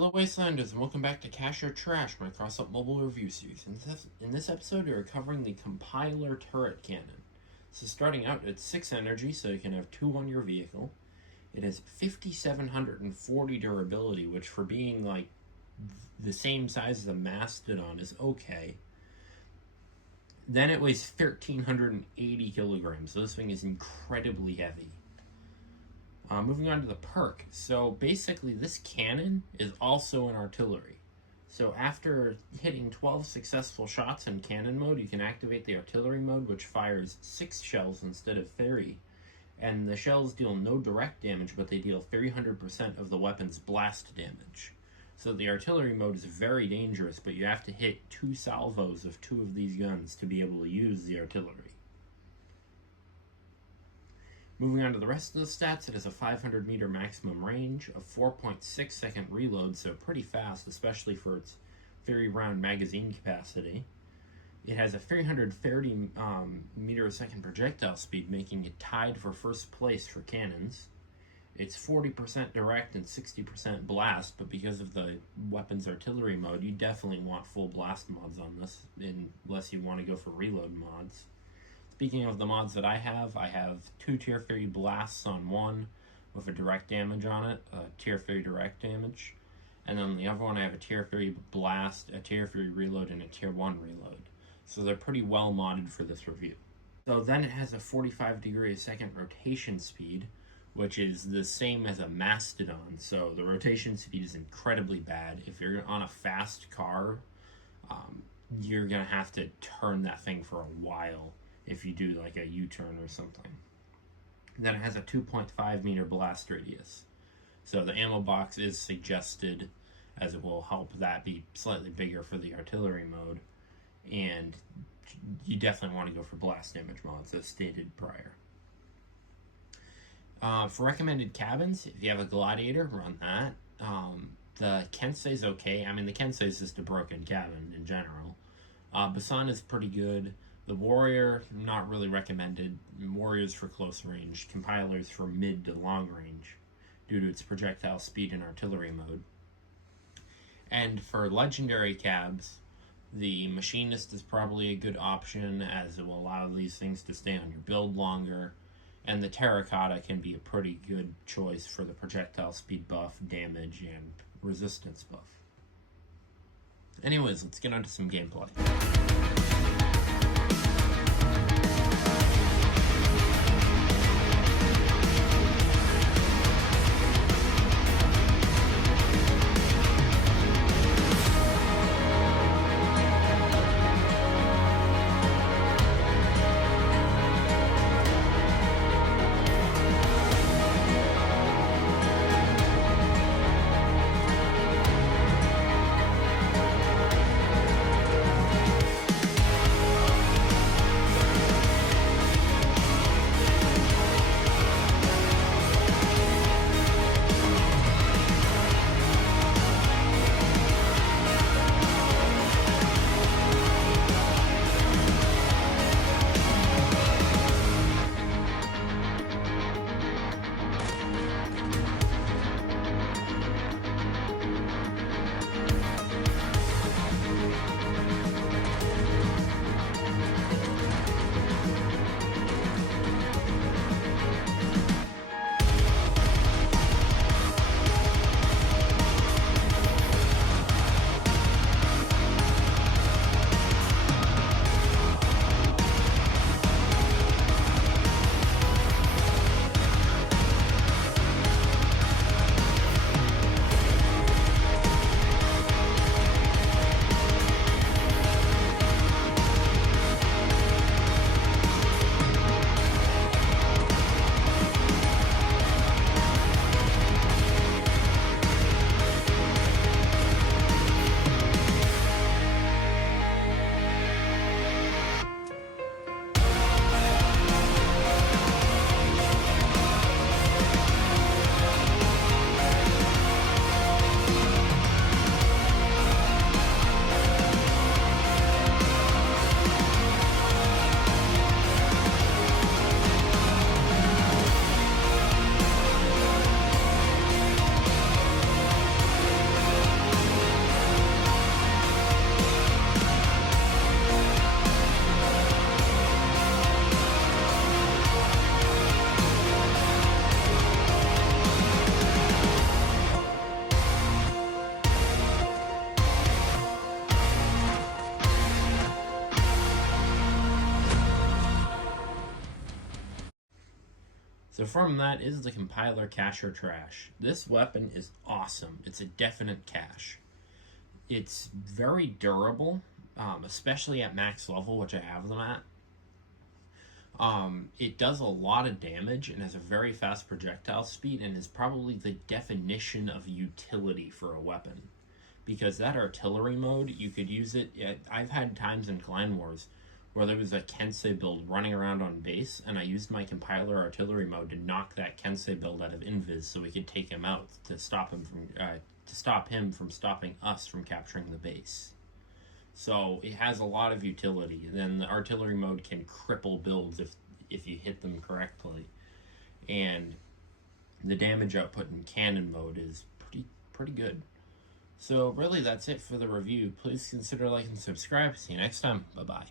Hello Wastelanders, and welcome back to Cash or Trash, my Crossout mobile review series. In this episode, we are covering the Compiler Turret Cannon. So starting out, it's 6 energy, so you can have 2 on your vehicle. It has 5,740 durability, which for being like the same size as a Mastodon is okay. Then it weighs 1,380 kilograms, so this thing is incredibly heavy. Moving on to the perk. So basically this cannon is also an artillery. So after hitting 12 successful shots in cannon mode, you can activate the artillery mode, which fires 6 shells instead of 3. And the shells deal no direct damage, but they deal 300% of the weapon's blast damage. So the artillery mode is very dangerous, but you have to hit 2 salvos of 2 of these guns to be able to use the artillery. Moving on to the rest of the stats, it has a 500 meter maximum range, a 4.6 second reload, so pretty fast, especially for its 30 round magazine capacity. It has a 330 meter a second projectile speed, making it tied for first place for cannons. It's 40% direct and 60% blast, but because of the weapon's artillery mode, you definitely want full blast mods on this, unless you want to go for reload mods. Speaking of the mods that I have 2 tier 3 blasts on one with a direct damage on it, a tier 3 direct damage. And then the other one I have a tier 3 blast, a tier 3 reload, and a tier 1 reload. So they're pretty well modded for this review. So then it has a 45 degree a second rotation speed, which is the same as a Mastodon. So the rotation speed is incredibly bad. If you're on a fast car, you're going to have to turn that thing for a while if you do like a U-turn or something. Then it has a 2.5 meter blast radius. So the ammo box is suggested, as it will help that be slightly bigger for the artillery mode. And you definitely want to go for blast damage mods, as stated prior. For recommended cabins, if you have a Gladiator, run that. The Kensei is okay. I mean, the Kensei is just a broken cabin in general. Basan is pretty good. The Warrior, not really recommended. Warrior's for close range. Compiler's for mid to long range, due to its projectile speed and artillery mode. And for legendary cabs, the Machinist is probably a good option, as it will allow these things to stay on your build longer. And the Terracotta can be a pretty good choice for the projectile speed buff, damage, and resistance buff. Anyways, let's get on to some gameplay. So from that is the compiler cache or trash. This weapon is awesome. It's a definite cache. It's very durable, especially at max level, which I have them at. It does a lot of damage and has a very fast projectile speed and is probably the definition of utility for a weapon. Because that artillery mode, you could use it. I've had times in Clan Wars where there was a Kensei build running around on base, and I used my compiler artillery mode to knock that Kensei build out of invis so we could take him out to stop him from stopping us from capturing the base. So it has a lot of utility. Then the artillery mode can cripple builds if you hit them correctly, and the damage output in cannon mode is pretty good. So really, that's it for the review. Please consider liking and subscribe. See you next time. Bye bye.